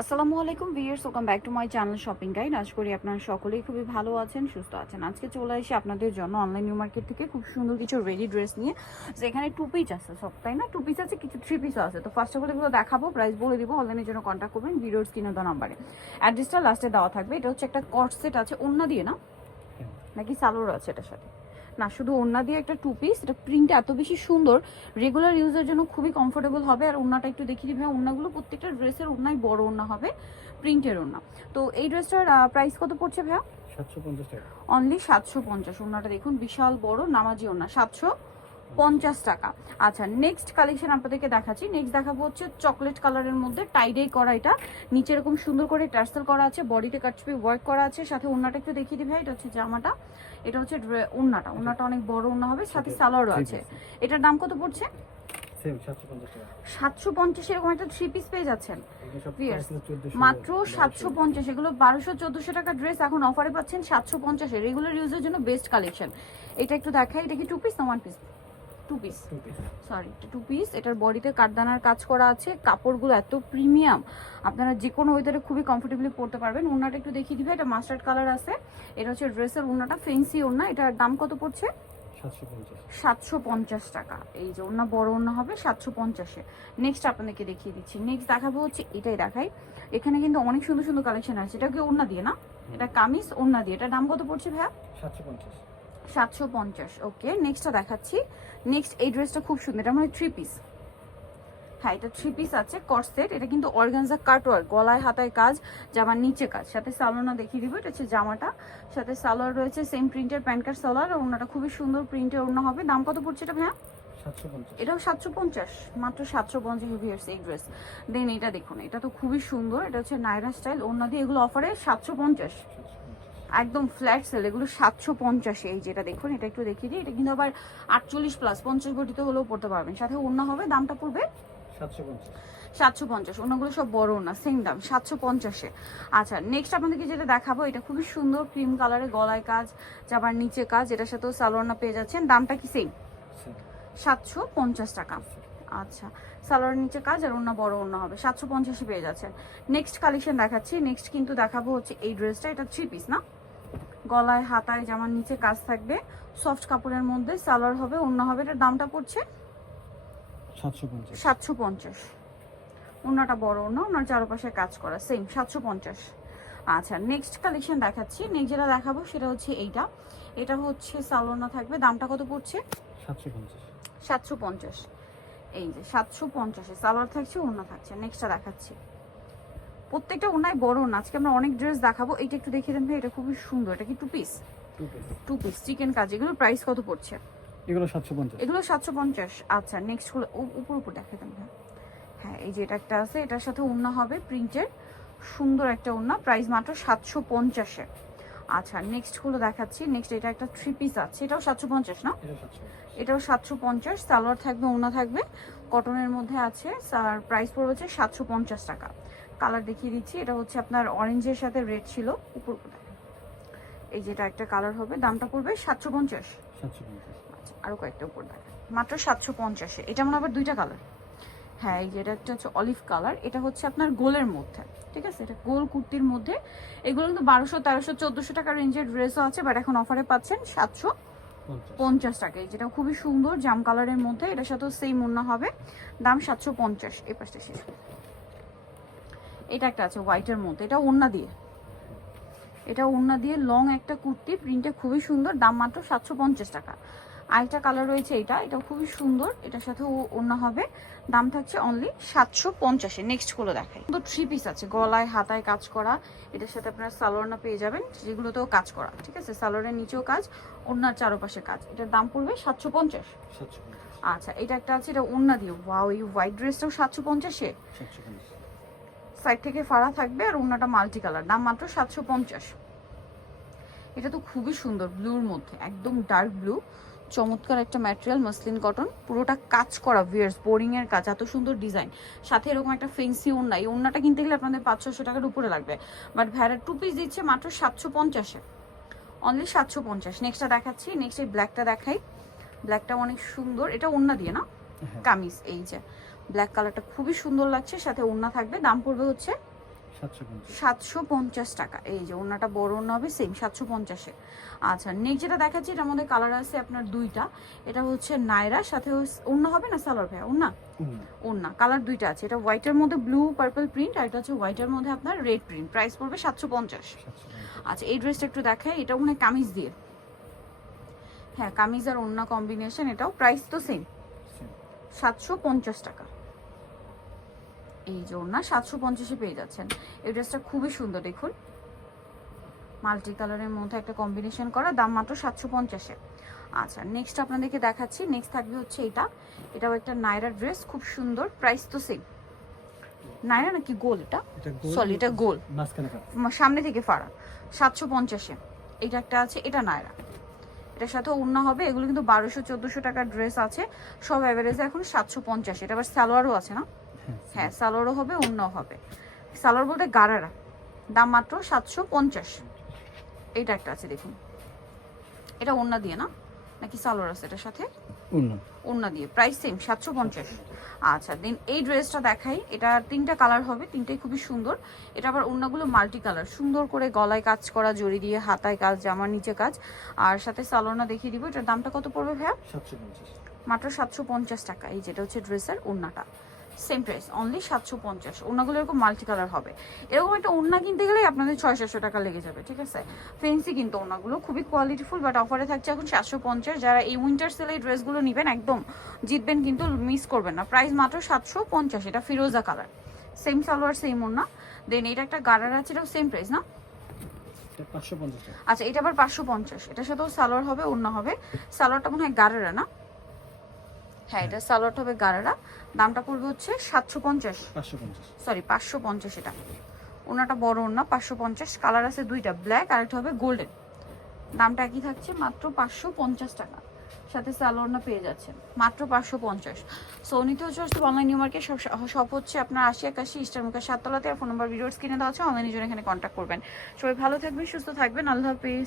আসসালামু আলাইকুম viewers, welcome back to my channel shopping guide. আশা করি আপনারা সকলেই খুবই ভালো আছেন, সুস্থ আছেন। আজকে চলে এসে আপনাদের জন্য অনলাইন নিউ মার্কেট থেকে খুব সুন্দর কিছু রেডি ড্রেস নিয়ে, যেখানে 2 পিস আছে সব, তাই না? 2 পিস আছে, কিছু 3 পিসও আছে। তো ফার্স্ট অফ অল এগুলো দেখাবো, প্রাইস বলে দিব। অনলাইনের জন্য কন্ট্যাক্ট করবেন ভিডিওর স্ক্রিনে দেওয়া নাম্বারে। অ্যাড্রেসটা লাস্টে দেওয়া থাকবে। এটা হচ্ছে একটা কট সেট আছে, ওড়না দিয়ে না, নাকি সালোয়ার আছে এটার সাথে? না, শুধু ওড়না দিয়ে একটা 2 পিস। এটা প্রিন্ট এত বেশি সুন্দর, রেগুলার ইউজের জন্য খুবই কমফোর্টেবল হবে। আর ওড়নাটা একটু দেখিয়ে দিবে। ওড়নাগুলো প্রত্যেকটা ড্রেসের ওড়নাই বড় ওড়না হবে, প্রিন্টের ওড়না। তো এই ড্রেসটার প্রাইস কত পড়ছে ভাইয়া? 750 টাকা অনলি 750। ওড়নাটা দেখুন, বিশাল বড় নামাজি ওড়না, 750 টাকা। আচ্ছা, নেক্সট কালেকশন আপনাদেরকে দেখাচ্ছি। নেক্সট দেখাবো হচ্ছে চকলেট কালারের মধ্যে টাইডে করা। এটা নিচে এরকম সুন্দর করে টার্সেল করা আছে, বডিতে কাটছবি ওয়ার্ক করা আছে, সাথে ওড়নাটা একটু দেখিয়ে দিই ভাই। এটা হচ্ছে জামাটা, এটা হচ্ছে ওড়নাটা অনেক বড় ওড়না হবে, সাথে সালোয়ারও আছে। এটার দাম কত পড়ছে? 750 টাকা। 750 এরকম একটা 3 পিস পেয়ে যাচ্ছেন মাত্র 750। এগুলো 1200-1400 টাকা ড্রেস, এখন অফারে পাচ্ছেন 750 এর। রেগুলার ইউজের জন্য বেস্ট কালেকশন। এটা একটু দেখাই। এটা কি 2 পিস না 1 পিস? 2 piece, sorry 2 piece. এটার বডিতে কাঠদানার কাজ করা আছে, কাপড়গুলো এত প্রিমিয়াম, আপনারা যে কোনো ওয়েদারে খুবই কমফোর্টেবলি পরতে পারবেন। ওড়নাটা একটু দেখিয়ে দিবে। এটা মাস্টার্ড কালার আছে। এটা হচ্ছে ড্রেসের ওড়নাটা, ফেন্সি ওড়না। এটার দাম কত পড়ছে? 750 টাকা। এই যে ওড়না, বড় ওড়না হবে 750-এ। নেক্সট আপনাদেরকে দেখিয়ে দিচ্ছি। নেক্সট দেখাবো হচ্ছে, এটাই দেখাই। এখানে কিন্তু অনেক সুন্দর সুন্দর কালেকশন আছে। এটা কি ওড়না দিয়ে না? এটা কামিজ ওড়না দিয়ে। এটার দাম কত পড়ছে ভাইয়া? 750। ওকে, নেক্সটটা দেখাচ্ছি। নেক্সট এই ড্রেসটা খুব সুন্দর, এটা মানে 3 পিস। হ্যাঁ, এটা 3 পিস আছে, কর্সেট। এটা কিন্তু অর্গানজা কাটওয়ার্ক, গলায় হাতায় কাজ, জামার নিচে কাজ, সাথে সালোয়ারটা দেখিয়ে দিব। এটা হচ্ছে জামাটা, সাথে সালোয়ার রয়েছে সেম প্রিন্টের প্যান্ট কাট সালোয়ার। আর ওড়নাটা খুবই সুন্দর প্রিন্টের ওড়না হবে। দাম কত পড়ছে এটা ভাইয়া? 750। এটাও 750, মাত্র 750 হেভিয়ার্স এই ড্রেস। দেন এটা দেখুন, এটা তো খুবই সুন্দর। এটা হচ্ছে নাইরা স্টাইল ওড়না দিয়ে, এগুলো অফারে 750, একদম ফ্ল্যাট সেল। এগুলো 750। এই যেটা দেখুন, এটা একটু দেখিয়ে দিই। এটা কিন্তু আবার 48+ 50 বডিতে হলেও পড়তে পারবেন, সাথে ওড়না হবে। দামটা পড়বে 750। ওনাগুলো সব বড় না, সেম দাম 750-এ। আচ্ছা, নেক্সট আপনাদেরকে যেটা দেখাবো, এটা খুবই সুন্দর ক্রিম কালারে, গলায় কাজ, যাবার নিচে কাজ। এটার সাথেও সালোয়ারটা পেয়ে যাচ্ছেন। দামটা কি সেম? 750 টাকা। আচ্ছা, সালোয়ারের নিচে কাজ আর ওড়না বড় ওড়না হবে, 750-এ পেয়ে যাচ্ছেন। নেক্সট কালেকশন দেখাচ্ছি। নেক্সট কিন্তু দেখাবো হচ্ছে এই ড্রেসটা। এটা 3 পিস না, গলায় হাতায় জামার নিচে কাজ থাকবে, সফট কাপড়ের মধ্যে, সালোয়ার হবে, ওড়না হবে। এটার দামটা পড়ছে 750। ওড়নাটা বড় ওড়না, ওনার চারপাশে কাজ করা, সেম 750। আচ্ছা, নেক্সট কালেকশন দেখাচ্ছি। নেক্সট যেটা দেখাবো সেটা হচ্ছে এইটা। এটা হচ্ছে সালোয়ার থাকবে। দামটা কত পড়ছে? 750। এই যে 750-এ সালোয়ার থাকছে, ওড়না থাকছে। নেক্সটটা দেখাচ্ছি। প্রত্যেকটা ওড়নায় বড় ওড়না। আজকে আমরা অনেক ড্রেস দেখাবো। এইটা একটু দেখিয়ে দেন ভাই। এটা খুবই সুন্দর। এটা কি 2 পিস? 2 পিস চিকেন কাজ। এগুলোর প্রাইস কত পড়ছে? এগুলো 750। এগুলো 750। আচ্ছা, নেক্সট হলো উপর দেখে দেন ভাই। হ্যাঁ, এই যে এটা একটা আছে, এটার সাথে ওড়না হবে প্রিন্টের, সুন্দর একটা ওড়না, প্রাইস মাত্র 750-এ। আচ্ছা, নেক্সট গুলো দেখাচ্ছি। নেক্সট এটা একটা 3 পিস আছে, এটাও 750 না? এটাও 750। সালোয়ার থাকবে, ওড়না থাকবে, কটনের মধ্যে আছে। আর প্রাইস পড়বে হচ্ছে 750 টাকা। কালার দেখিয়ে দিচ্ছি। এটা হচ্ছে আপনার অরেঞ্জের সাথে রেড ছিল। উপর এই যে এটা একটা কালার হবে। দামটা পড়বে 750। আচ্ছা, আরো কয়েকটা উপর দেখা, মাত্র 750-এ। এটা মনে আবার 2টা কালার। হ্যাঁ, এই যে এটা একটা হচ্ছে অলিভ কালার। এটা হচ্ছে আপনার গোলের মধ্যে, ঠিক আছে? এটা গোল কুর্তির মধ্যে। এগুলো কিন্তু 1200, 1300, 1400 টাকা রেঞ্জের ড্রেসও আছে, বাট এখন অফারে পাচ্ছেন 750 টাকায়। যেটা খুবই সুন্দর জাম কালারের মধ্যে। এটার সাথেও সেম ওড়না হবে, দাম 750। এই পাশটা শেষ। এটা একটা আছে হোয়াইটের মধ্যে, এটা ওড়না দিয়ে, এটা ওড়না দিয়ে লং একটা কুর্তি, প্রিন্টে খুবই সুন্দর, দাম মাত্র 750 টাকা। আরেকটা কালার রয়েছে এটা, এটা খুবই সুন্দর। এটার সাথে ওড়না হবে, দাম থাকছে অনলি 750-এ। নেক্সট গুলো দেখাই। তো 3 পিস আছে, গলায় হাতায় কাজ করা। এটার সাথে আপনারা সালোয়ারটা পেয়ে যাবেন, যেগুলোতেও কাজ করা, ঠিক আছে? সালোয়ারের নিচেও কাজ, ওড়নার চারপাশে কাজ। এটার দাম পড়বে 750। আচ্ছা, এটা একটা আছে, এটা ওড়না দিয়ে। ওয়াও, এই হোয়াইট ড্রেসটাও 750-এ। সাইড থেকে ফাড়া থাকবে আর ওড়নাটা মাল্টি কালার, দাম মাত্র 750। এটা তো খুবই সুন্দর, ব্লুর মধ্যে, একদম ডার্ক ব্লু, চমৎকার একটা ম্যাটেরিয়াল, মসলিন কটন, পুরোটা কাজ করা, ভিয়ার্স বোরিং এর কাজ, এত সুন্দর ডিজাইন, সাথে এরকম একটা ফেন্সি ওড়না। এই ওড়নাটা কিনতে গেলে আপনাদের 500-600 টাকার উপরে লাগবে, বাট ভ্যারা 2 পিস দিচ্ছে মাত্র 750-এ, অনলি 750। নেক্সটটা দেখাচ্ছি। নেক্সট এই ব্ল্যাকটা দেখাই। ব্ল্যাকটা অনেক সুন্দর। এটা ওড়না দিয়ে না, কামিজ। এই যে ব্ল্যাক কালারটা খুবই সুন্দর লাগছে, সাথে ওড়না থাকবে। দাম পড়বে হচ্ছে 750 টাকা। এই যে ওড়নাটা বড় ওড়না হবে সেম 750-এ। আচ্ছা নেক্সট যেটা দেখাচ্ছি এটার মধ্যে কালার আছে আপনার দুইটা। এটা হচ্ছে নায়রা, সাথে ওড়না হবে না সালোয়ার ভাইয়া? ওড়না কালার দুইটা আছে। এটা হোয়াইটের মধ্যে ব্লু পার্পল প্রিন্ট, আর এটা হচ্ছে হোয়াইটের মধ্যে আপনার রেড প্রিন্ট। প্রাইস পড়বে 750। আচ্ছা এই ড্রেসটা একটু দেখাই, এটা মনে হয় কামিজ দিয়ে, হ্যাঁ কামিজ আর ওড়না কম্বিনেশন। এটাও প্রাইস তো সেম 750 টাকা। এই যে ওড়না 750-এ পেয়ে যাচ্ছেন। এই ড্রেসটা খুবই সুন্দর, দেখুন মাল্টি কালারের মধ্যে একটা কম্বিনেশন করা, দাম মাত্র 750-এ। আচ্ছা নেক্সট আপনাদেরকে দেখাচ্ছি, নেক্সট থাকবে হচ্ছে এটাও একটা নায়রা ড্রেস, খুব সুন্দর। প্রাইস তো সেম। নায়রা নাকি গোল? এটা সরি এটা গোল, সামনে থেকে ফাড়া। 750-এ এটা একটা আছে, এটা নায়রা, এটার সাথে ওড়না হবে। এগুলো কিন্তু 1200-1400 টাকার ড্রেস আছে সব অ্যাভারেজে এখন 750। এটা আবার সালোয়ারও আছে না? হ্যাঁ সালোয়ারও হবে, ওড়নাও হবে। সালোয়ার বলতে গারারা, দাম মাত্র 750। এইটা একটা আছে দেখুন, এটা ওড়না দিয়ে না নাকি সালোয়ার আছে এটার সাথে? ওড়না দিয়ে, প্রাইস সেম 750। আচ্ছা দেন এই ড্রেসটা দেখাই, এটা তিনটা কালার হবে, তিনটাই খুবই সুন্দর। এটা আবার ওড়নাগুলো মাল্টি কালার, সুন্দর করে গলায় কাজ করা, জড়ি দিয়ে হাতায় কাজ, জামার নিচে কাজ, আর সাথে সালোয়ারটা দেখিয়ে দিব। এটার দামটা কত পড়বে ভাইয়া? 750, মাত্র 750 টাকা। এই যেটা হচ্ছে ড্রেসের ওড়নাটা, সেম প্রাইস অনলি 750। ওড়নাগুলো এরকম মাল্টি কালার হবে। এরকম একটা ওড়না কিনতে গেলেই আপনাদের 600-700 টাকা লেগে যাবে, ঠিক আছে? ফেন্সি কিন্তু ওড়নাগুলো খুবই কোয়ালিটিফুল, বাট অফারে থাকছে এখন 750। যারা এই উইন্টার সেলে এই ড্রেসগুলো নেবেন একদম জিতবেন, কিন্তু মিস করবেন না। প্রাইস মাত্র 750। এটা ফিরোজা কালার, সেম সালোয়ার সেম ওড়না। দেন এটা একটা গারার আছে, এটাও সেম প্রাইস না? 550। আচ্ছা এটা আবার 550। এটার সাথেও সালোয়ার হবে, ওড়না হবে। সালোয়ারটা মনে হয় গারারা না? হ্যাঁ এটা সালোয়ারটা হবে গারারা। দামটা পড়বে হচ্ছে 750, সরি 550। এটা ওনাটা বড় ওনা, 550। কালার আছে দুইটা, ব্ল্যাক আর একটা হবে গোল্ডেন। দামটা একই থাকছে, মাত্র 550 টাকা। সাথে সালোয়ারটা পেয়ে যাচ্ছেন মাত্র 550। সো নিতে হচ্ছে অনলাইন নিউ মার্কেট সব হচ্ছে আপনার 80-81 ইস্টার মুখের 7 তলাতে। আর ফোন নাম্বার ভিডিওর স্ক্রিনে দেওয়া আছে, অনলাইনের জন্য এখানে কন্ট্যাক্ট করবেন। সবাই ভালো থাকবেন, সুস্থ থাকবেন, আল্লাহ হাফিজ।